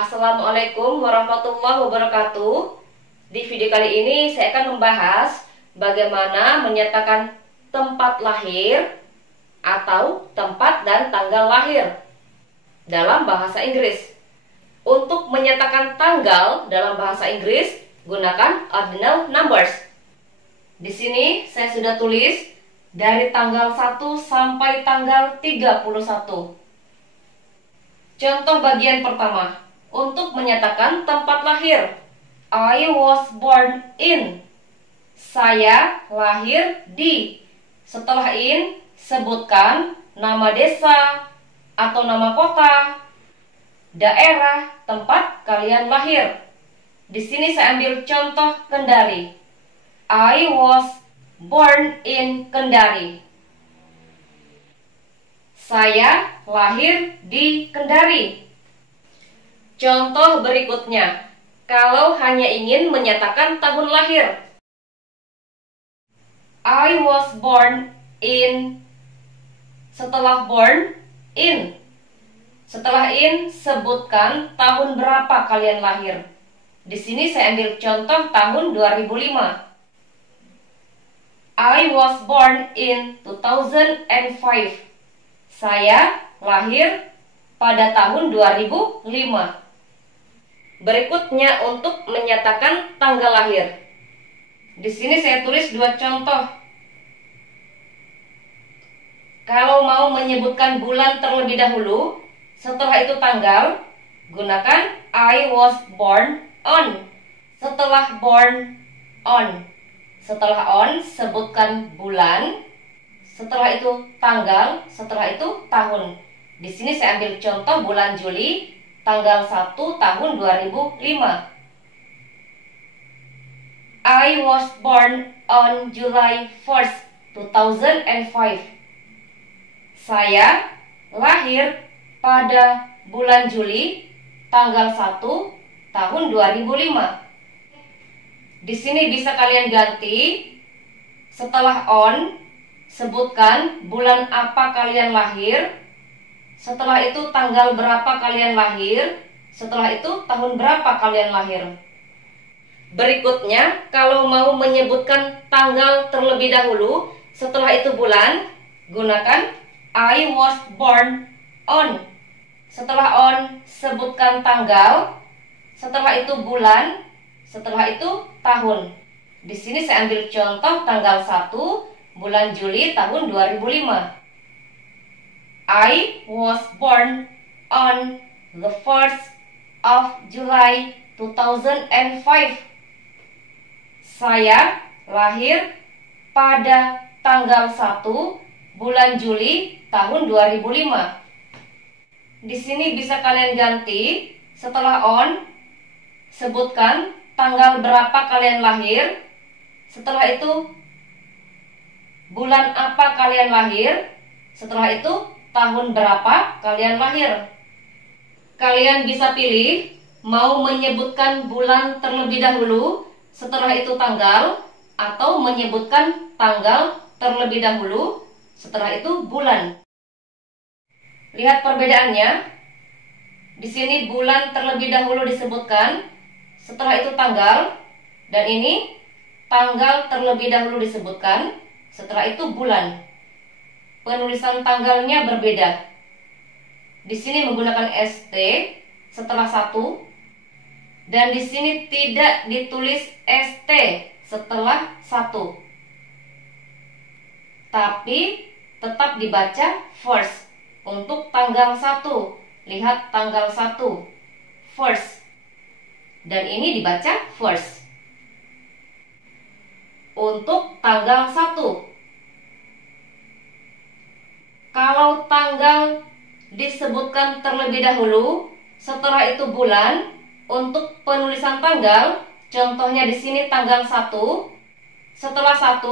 Assalamualaikum warahmatullahi wabarakatuh. Di video kali ini saya akan membahas bagaimana menyatakan tempat lahir atau tempat dan tanggal lahir dalam bahasa Inggris. Untuk menyatakan tanggal dalam bahasa Inggris, gunakan ordinal numbers. Di sini saya sudah tulis dari tanggal 1 sampai tanggal 31. Contoh bagian pertama, untuk menyatakan tempat lahir. I was born in. Saya lahir di. Setelah in, sebutkan nama desa atau nama kota, daerah tempat kalian lahir. Di sini saya ambil contoh Kendari. I was born in Kendari. Saya lahir di Kendari. Contoh berikutnya, kalau hanya ingin menyatakan tahun lahir. I was born in. Setelah born, in. Setelah in, sebutkan tahun berapa kalian lahir. Di sini saya ambil contoh tahun 2005. I was born in 2005. Saya lahir pada tahun 2005. Berikutnya untuk menyatakan tanggal lahir. Di sini saya tulis dua contoh. Kalau mau menyebutkan bulan terlebih dahulu, setelah itu tanggal, gunakan I was born on. Setelah born on. Setelah on, sebutkan bulan. Setelah itu tanggal, setelah itu tahun. Di sini saya ambil contoh bulan Juli, tanggal 1 tahun 2005. I was born on July 1st, 2005. Saya lahir pada bulan Juli, tanggal 1 tahun 2005. Di sini bisa kalian ganti. Setelah on, sebutkan bulan apa kalian lahir. Setelah itu tanggal berapa kalian lahir. Setelah itu tahun berapa kalian lahir. Berikutnya, kalau mau menyebutkan tanggal terlebih dahulu, setelah itu bulan, gunakan I was born on. Setelah on, sebutkan tanggal. Setelah itu bulan. Setelah itu tahun. Di sini saya ambil contoh tanggal 1 bulan Juli tahun 2005. I was born on the 1st of July 2005. Saya lahir pada tanggal 1 bulan Juli tahun 2005. Di sini bisa kalian ganti. Setelah on, sebutkan tanggal berapa kalian lahir. Setelah itu bulan apa kalian lahir. Setelah itu tahun berapa kalian lahir. Kalian bisa pilih mau menyebutkan bulan terlebih dahulu, setelah itu tanggal, atau menyebutkan tanggal terlebih dahulu, setelah itu bulan. Lihat perbedaannya. Di sini bulan terlebih dahulu disebutkan, setelah itu tanggal, dan ini tanggal terlebih dahulu disebutkan, setelah itu bulan. Penulisan tanggalnya berbeda. Di sini menggunakan ST setelah 1, dan di sini tidak ditulis ST setelah 1. Tapi tetap dibaca first. Untuk tanggal 1, lihat tanggal 1, first. Dan ini dibaca first. Untuk tanggal 1, kalau tanggal disebutkan terlebih dahulu, setelah itu bulan. Untuk penulisan tanggal, contohnya di sini tanggal 1. Setelah 1,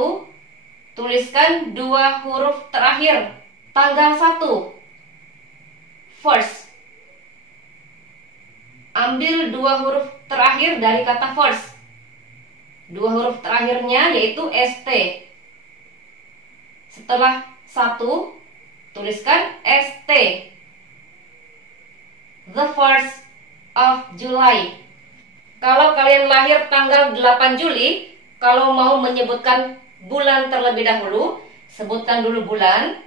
tuliskan 2 huruf terakhir. Tanggal 1, first. Ambil 2 huruf terakhir dari kata first. 2 huruf terakhirnya yaitu ST. Setelah 1, tuliskan ST. The 1st of July. Kalau kalian lahir tanggal 8 Juli, kalau mau menyebutkan bulan terlebih dahulu, sebutkan dulu bulan,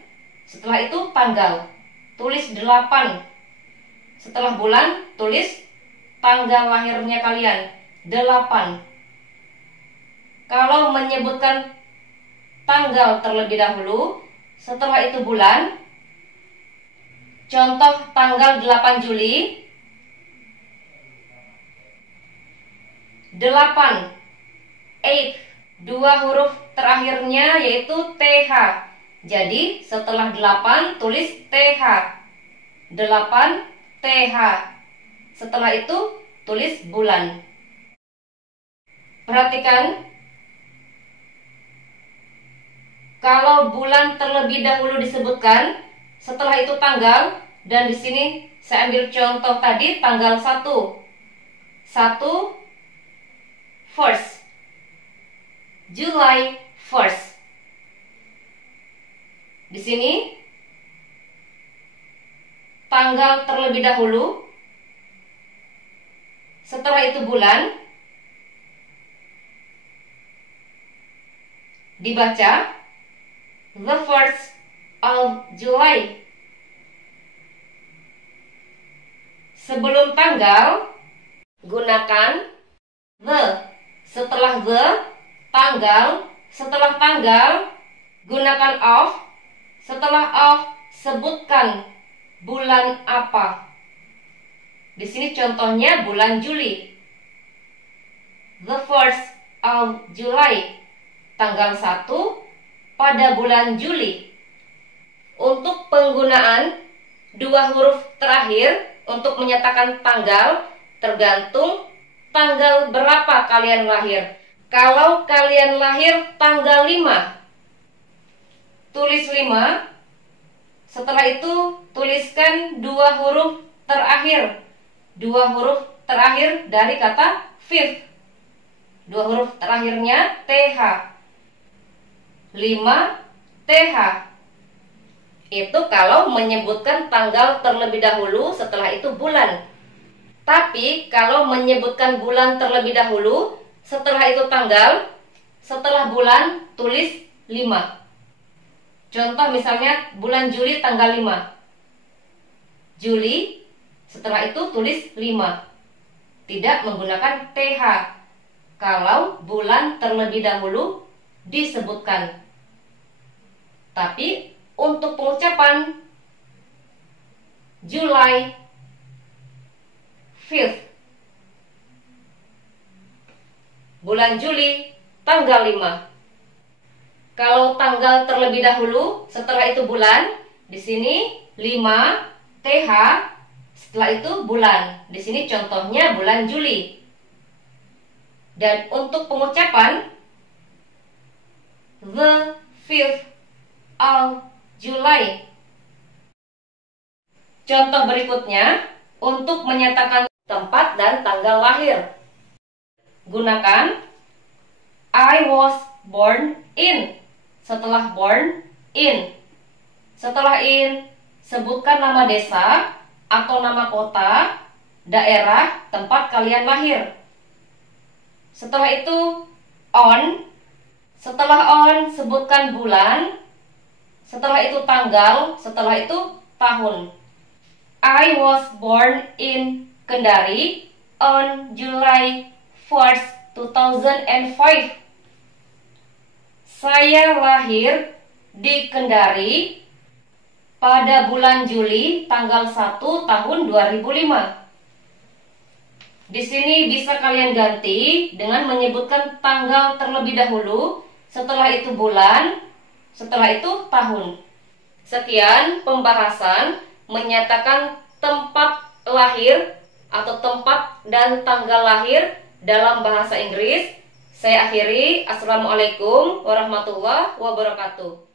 setelah itu tanggal. Tulis 8. Setelah bulan, tulis tanggal lahirnya kalian, 8. Kalau menyebutkan tanggal terlebih dahulu, setelah itu bulan. Contoh tanggal 8 Juli. 8, 8, dua huruf terakhirnya yaitu TH. Jadi setelah 8 tulis TH. 8 TH. Setelah itu tulis bulan. Perhatikan, kalau bulan terlebih dahulu disebutkan, setelah itu tanggal, dan di sini saya ambil contoh tadi tanggal 1. 1 first. July 1st. Di sini tanggal terlebih dahulu, setelah itu bulan. Dibaca the 1st of July. Sebelum tanggal, gunakan the. Setelah the, tanggal. Setelah tanggal, gunakan of. Setelah of, sebutkan bulan apa. Di sini contohnya bulan Juli. The 1st of July. Tanggal 1 pada bulan Juli. Untuk penggunaan dua huruf terakhir untuk menyatakan tanggal, tergantung tanggal berapa kalian lahir. Kalau kalian lahir tanggal 5, tulis 5. Setelah itu tuliskan dua huruf terakhir. Dua huruf terakhir dari kata fifth. Dua huruf terakhirnya TH. 5 TH. Itu kalau menyebutkan tanggal terlebih dahulu, setelah itu bulan. Tapi kalau menyebutkan bulan terlebih dahulu, setelah itu tanggal, setelah bulan tulis 5. Contoh misalnya bulan Juli tanggal 5. Juli, setelah itu tulis 5. Tidak menggunakan TH kalau bulan terlebih dahulu disebutkan. Tapi untuk pengucapan July 5th, bulan Juli tanggal 5. Kalau tanggal terlebih dahulu, setelah itu bulan, di sini 5 TH, setelah itu bulan. Di sini contohnya bulan Juli. Dan untuk pengucapan the 5th of July. Contoh berikutnya untuk menyatakan tempat dan tanggal lahir. Gunakan I was born in. Setelah born, in. Setelah in, sebutkan nama desa atau nama kota, daerah tempat kalian lahir. Setelah itu on. Setelah on, sebutkan bulan. Setelah itu tanggal. Setelah itu tahun. I was born in Kendari on July 1st, 2005. Saya lahir di Kendari pada bulan Juli tanggal 1 tahun 2005. Di sini bisa kalian ganti dengan menyebutkan tanggal terlebih dahulu, setelah itu bulan, setelah itu tahun. Sekian pembahasan menyatakan tempat lahir atau tempat dan tanggal lahir dalam bahasa Inggris. Saya akhiri. Assalamualaikum warahmatullahi wabarakatuh.